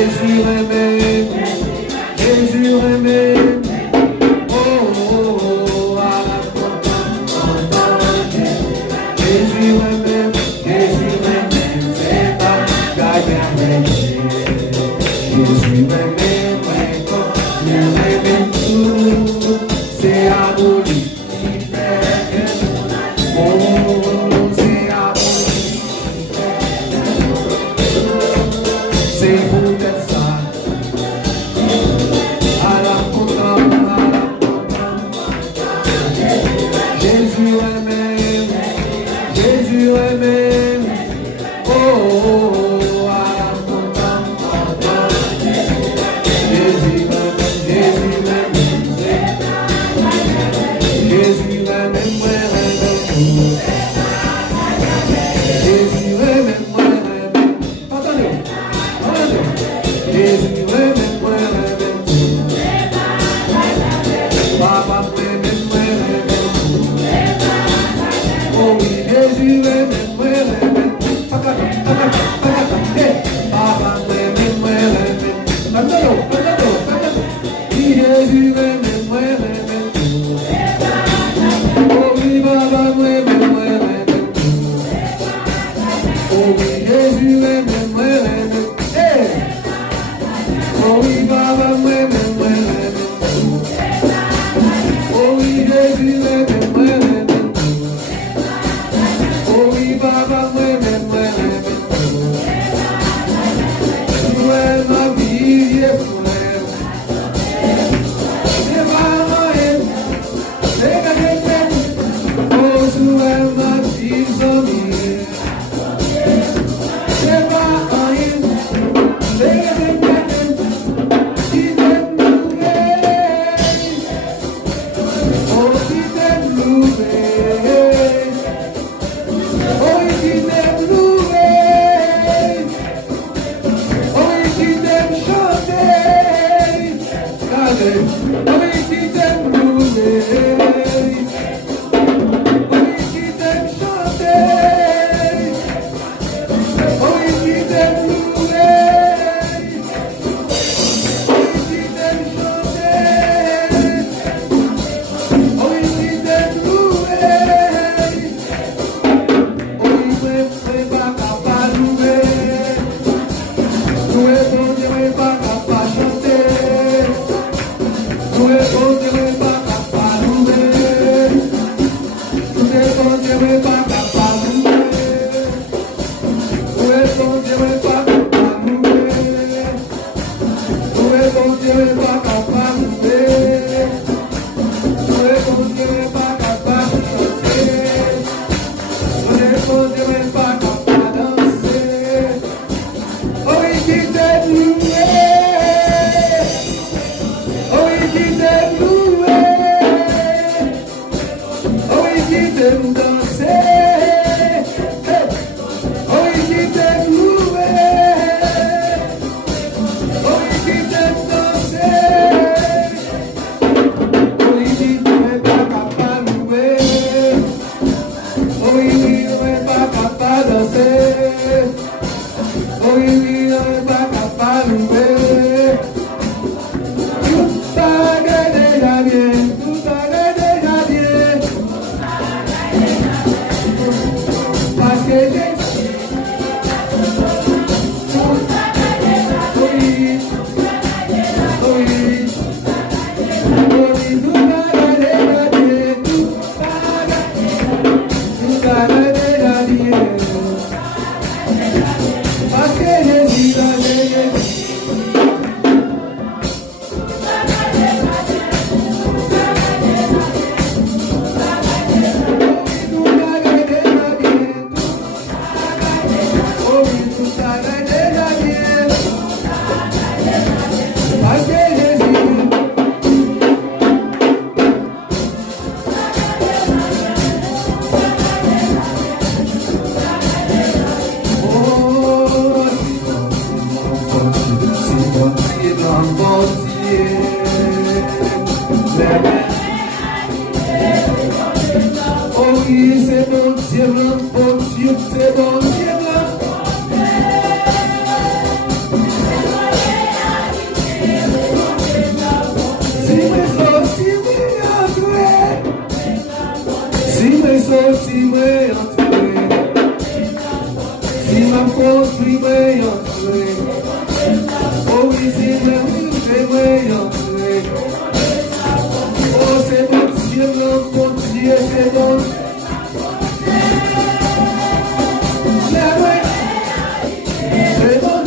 Jésus m'aime, Jésus m'aime. Oh, oh, à la contemplation. Jésus m'aime, c'est pas gagner. Jésus m'aime, je m'aime tout. C'est amour qui fait. Oh, c'est amour qui fait. C'est peut-être ça. À la contemplation. Jésus m'aime, Jésus m'aime. Oh, oh, oh, à la contemplation. Jésus m'aime, Jésus m'aime. Jésus m'aime, moi m'aime. Jésus m'aime, moi m'aime. Attendez, attendez. Jésus m'aime, moi m'aime. Papa m'aime, moi m'aime. Oh oui, Jésus m'aime, moi m'aime. Papa m'aime, moi m'aime. Attendez. Jésus m'aime, moi m'aime. Oh oui, Baba m'aime, moi m'aime. Oh oui, Jésus m'aime, moi m'aime. Oh oui, Baba m'aime, moi m'aime. Oh oui, Jésus m'aime, moi m'aime. Oh oui, Baba m'aime, moi m'aime. Tu es ma vie, C'est bon Dieu là. moi entrer. Si ma construit moi entrer. Oh oui, si moi entrer. Oh, c'est bon Dieu, mon Dieu, c'est bon. C'est bon.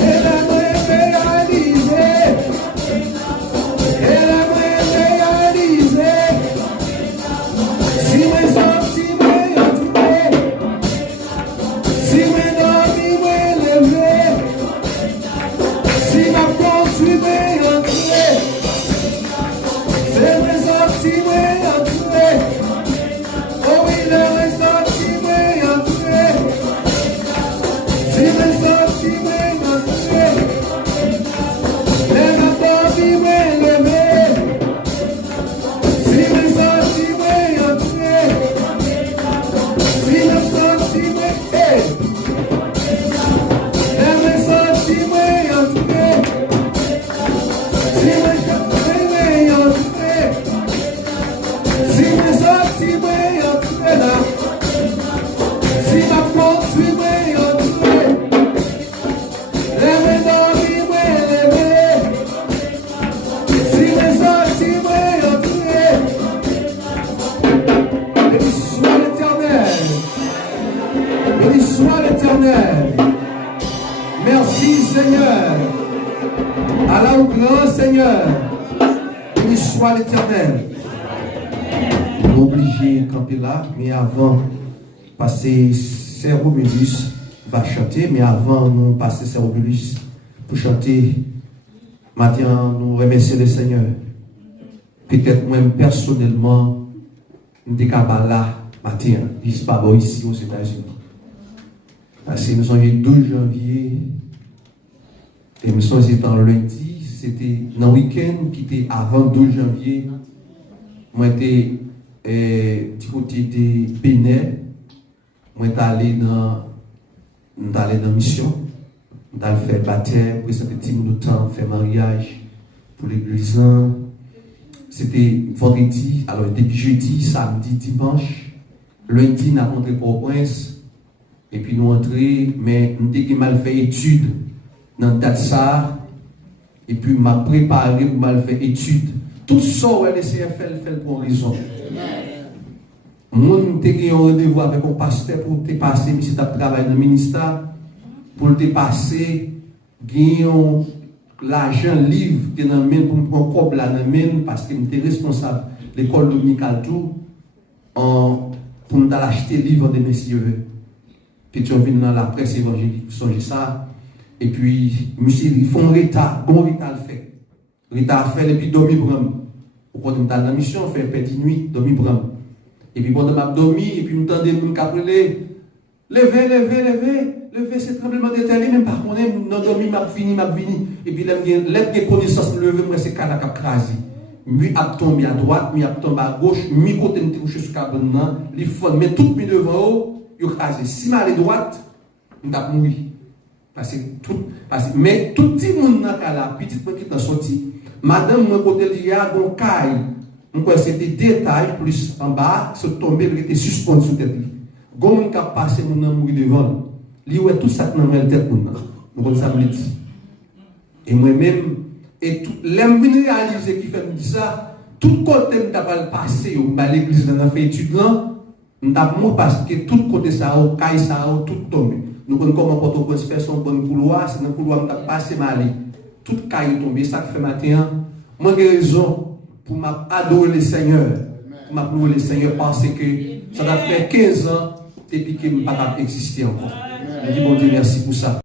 Elle a réalisé. Elle a réalisé. Si moi sorti, moi entré. Si moi dormi, moi levé. Si ma construit, moi entré. C'est moi sorti, moi entré. Oh oui, le sorti, moi entré. Si moi sorti, moi entré. Elle a dormi, moi levé. Si moi sorti, moi entré. Si moi sorti, moi entré. Elle a sorti, moi entré. Si moi sorti, moi entré. Si moi sorti, moi entré là. Si ma construit, moi entré. Elle a dormi, moi levé. Si moi sorti, moi entré. Béni soit l'Éternel. Béni soit l'Éternel. Merci Seigneur. Allah au grand Seigneur. Béni soit l'Éternel. Obligé de camper là, mais avant passer Cérobulus va chanter, mais avant nous passer Cérobulus pour chanter, maintenant nous remercions le Seigneur. Peut-être moi personnellement, nous sommes là matin, ici pas ici aux États-Unis. Parce que nous sommes le 12 janvier, et nous sommes dans lundi, c'était dans le week-end qui était avant 12 janvier. Moi j'étais du côté de Bénin, moi j'étais allé dans la mission, j'étais allé faire baptême, présenter petit de temps, faire mariage pour l'église. C'était vendredi, alors depuis jeudi, samedi, dimanche, lundi, nous avons rentré pour Prince, et puis nous entré, mais nous avons mal fait études dans le date ça, et puis m'a préparé pour mal faire études. Tout ça, le CFL fait pour raison. Moi, nous avons un rendez-vous avec un pasteur pour te passer, mais si tu travailles dans le ministère, pour te passer, gagnons l'argent livre que dans main pour me prendre là dans main parce que j'étais responsable de l'école dominicale tout pour nous acheter livre de messieurs. Puis tu viens dans la presse évangélique, songez ça. Et puis, monsieur, ils font retard, bon retard le fait. Retard fait, et puis dormir bram. Au côté de la mission, on fait petite nuit, dormir bram. Et puis pendant que je dormi, et puis nous entendons nous capler, lever, c'est tremblement de terre, même par contre, nous dormi, m'a fini. Et puis l'aide de connaissance, lever, moi c'est qu'à la cap crasi. Mi a tombé à droite, mi a tombé à gauche, mi côté de coucher sur cabane, les fonds, mais tout mi devant eux, il crasé. Si ma à droite, nous avons mouru. Mais tout le monde dans la petite qui est sorti, madame, mon côté il y a un caille. C'était détail plus en bas, se tomber, il était suspendu sous tête. Comment on a passé mon nom devant? Lui, ouais, tout ça dans la tête, mon ça me dit. Et moi-même, et tout, l'aime réaliser qui fait ça, tout côté on a passé à l'église, on a fait étude là, on a parce que tout côté ça, au caille ça, tout tombé. Nous connaissons comment on peut faire son bon couloir, c'est dans le couloir on a passé mal. Tout caille tombé, ça fait matin. Moi j'ai raison pour m'adorer le Seigneur. Pour m'adorer le Seigneur parce que ça a fait 15 ans depuis que je n'ai pas existé encore. Je dis bon Dieu merci pour ça.